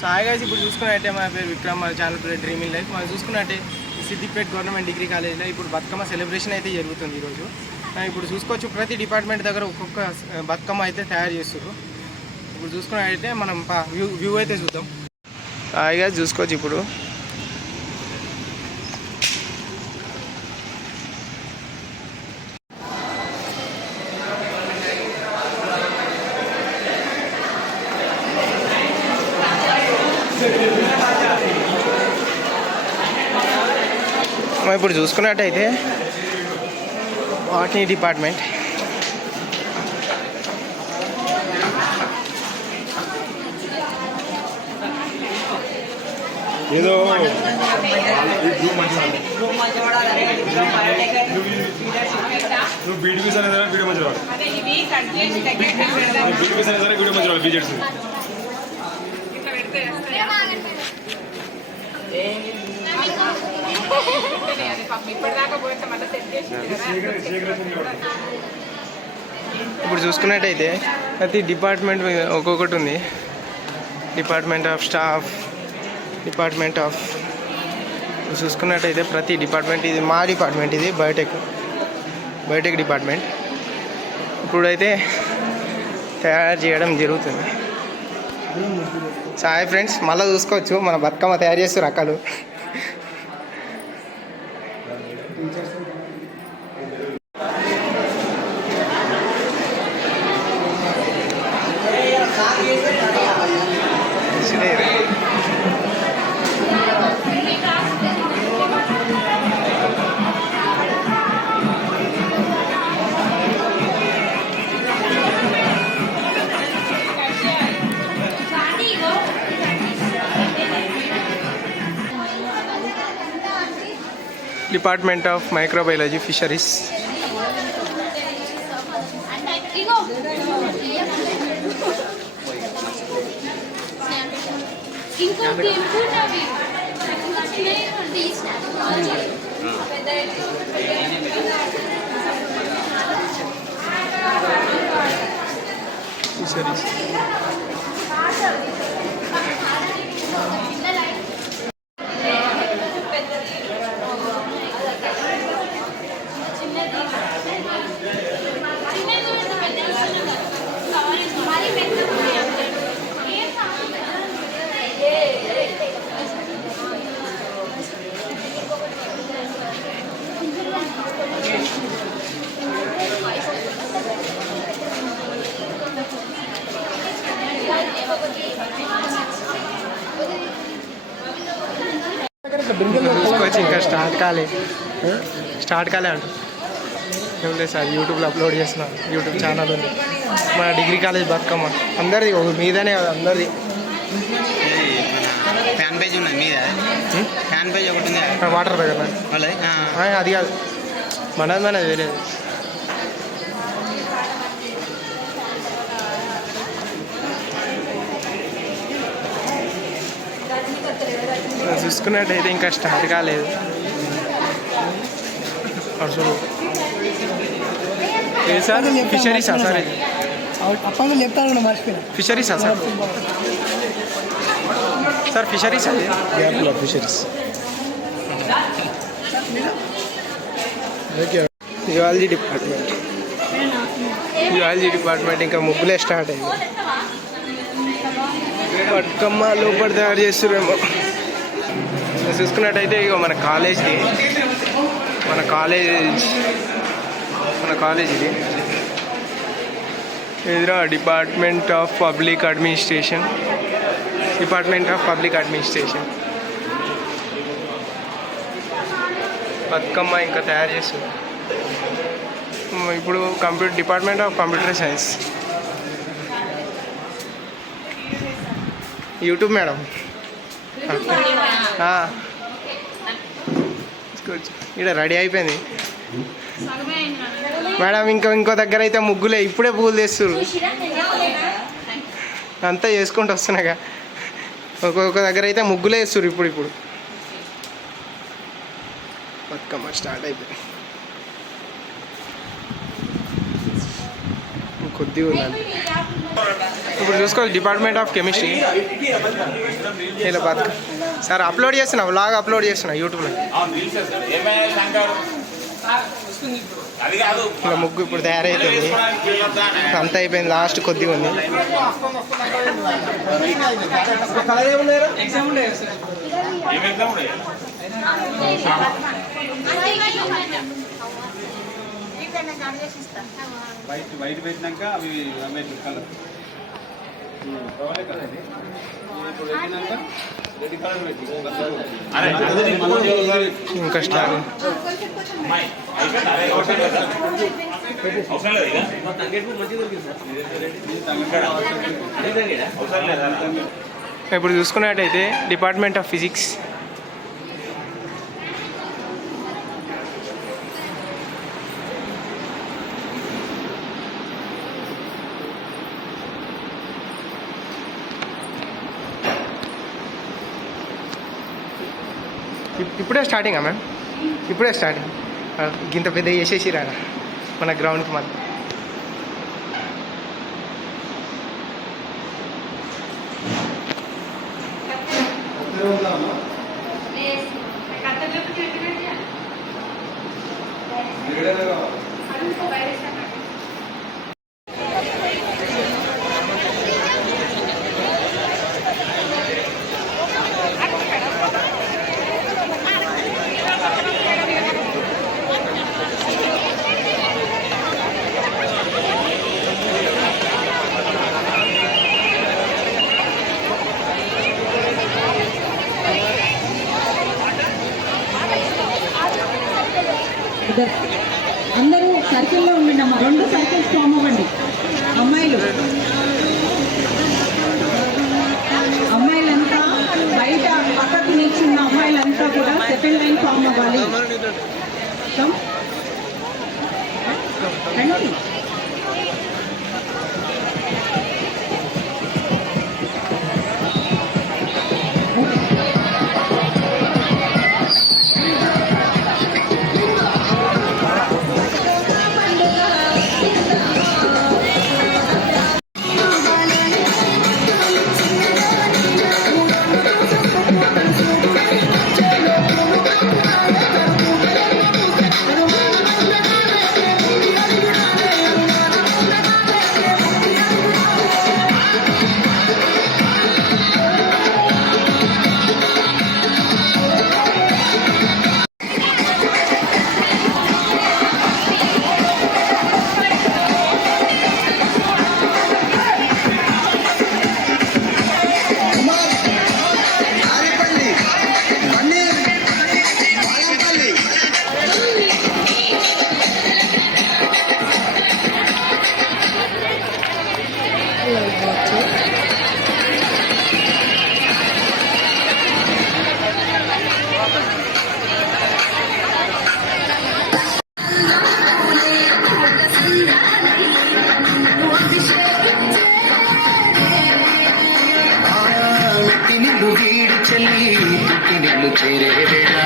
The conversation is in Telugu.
సాయి గారు ఇప్పుడు చూసుకున్నట్టే మా పేరు విక్రమ్, మా ఛానల్ పేరు డ్రీమ్ ఇన్ లైఫ్. మనం చూసుకున్నట్టే సిద్దిపేట గవర్నమెంట్ డిగ్రీ కాలేజ్లో ఇప్పుడు బతుకమ్మ సెలబ్రేషన్ అయితే జరుగుతుంది ఈరోజు. ఇప్పుడు చూసుకోవచ్చు ప్రతి డిపార్ట్మెంట్ దగ్గర ఒక్కొక్క బతుకమ్మ అయితే తయారు చేస్తారు. ఇప్పుడు చూసుకున్నట్టయితే మనం వ్యూ అయితే చూద్దాం. సాయి గారు చూసుకోవచ్చు ఇప్పుడు ఇప్పుడు చూసుకున్నట్టయితే బాటనీ డిపార్ట్మెంట్ ఏదో నువ్వు బీటీపీ సరే వీడియో మంచి రావాలి, బీటీపీ సరే వీడియో మంచి రావాలి. బీజెడ్స్ ఇప్పుడు చూసుకున్నట్టయితే ప్రతి డిపార్ట్మెంట్ ఒక్కొక్కటి ఉంది. Department of staff, department of చూసుకున్నట్టయితే ప్రతి డిపార్ట్మెంట్, ఇది మా డిపార్ట్మెంట్, ఇది బయోటెక్ డిపార్ట్మెంట్ ఇప్పుడైతే తయారు చేయడం జరుగుతుంది. సాయి ఫ్రెండ్స్ మళ్ళీ చూసుకోవచ్చు మన బతుకమ్మ తయారు చేస్తారు రకాలు. Department of microbiology fisheries. Fisheries చూసుకోవచ్చు. ఇంకా స్టార్ట్ కాలే అంట. ఏం లేదు సార్, యూట్యూబ్లో అప్లోడ్ చేస్తున్నాను. యూట్యూబ్ ఛానల్ ఉంది మన డిగ్రీ కాలేజ్ బతుకమ్మ. అందరిది మీదనే కదా, అందరిది ఫ్యాన్ పేజ్ ఉన్నది మీద. ఫ్యాన్ పేజ్ ఒకటి ఉంది వాటర్ దగ్గర. అది కాదు, మనది వేరేది. చూసుకున్నట్టయితే ఇంకా స్టార్ట్ కాలేదు. అసలు sir ఫిషరీసా sir? ఫిషరీసా sir? Sir fisheries అది ఫిషరీస్. జువాలజీ డిపార్ట్మెంట్ ఇంకా ముగ్గులే స్టార్ట్ అయ్యింది. బతుకమ్మ లోపల తయారు చేస్తున్నారేమో. చూసుకున్నట్టయితే ఇక మన కాలేజ్ ఇది ఎదురా department of public administration. Bathukamma ఇంకా తయారు చేస్తుంది. ఇప్పుడు department of computer science. YouTube madam ఇక్కడ రెడీ అయిపోయింది మేడం. ఇంకో దగ్గర అయితే ముగ్గులే, ఇప్పుడే పూలు తెస్తున్నారు. అంతా చేసుకుంటూ వస్తున్నాగా. ఒక్కొక్క దగ్గర అయితే ముగ్గులే వేస్తున్నారు. ఇప్పుడు బతుకమ్మ స్టార్ట్ అయిపోయింది. కొద్దిగా ఉందండి. ఇప్పుడు చూసుకోవాలి డిపార్ట్మెంట్ ఆఫ్ కెమిస్ట్రీ ఇలా బతుక సార్ అప్లోడ్ చేస్తున్నా వ్లాగ్ అప్లోడ్ చేస్తున్నా యూట్యూబ్లో. ఇలా ముగ్గు ఇప్పుడు తయారైతుంది, అంతా అయిపోయింది, లాస్ట్ కొద్దిగా ఉంది. వైట్ పెట్టినాక అవి కలర్ ఇంకా స్టార్ ఇప్పుడు చూసుకున్నట్టయితే డిపార్ట్మెంట్ ఆఫ్ ఫిజిక్స్. ఇప్పుడే స్టార్టింగా మ్యామ్? ఇప్పుడే స్టార్టింగ్. ఇంత పెద్ద చేసేసి రా మన గ్రౌండ్కి మధ్య. అందరూ సర్కిల్లో ఉండండి అమ్మా, 2 సర్కిల్స్ ఫామ్ అవ్వండి. అమ్మాయిలంతా బయట పక్కకు నిల్చున్న అమ్మాయిలంతా కూడా సెకండ్ లైన్ ఫామ్ అవ్వాలి. రండి. వీడు చెల్లి పుట్టి నిన్ను చేరే వేళ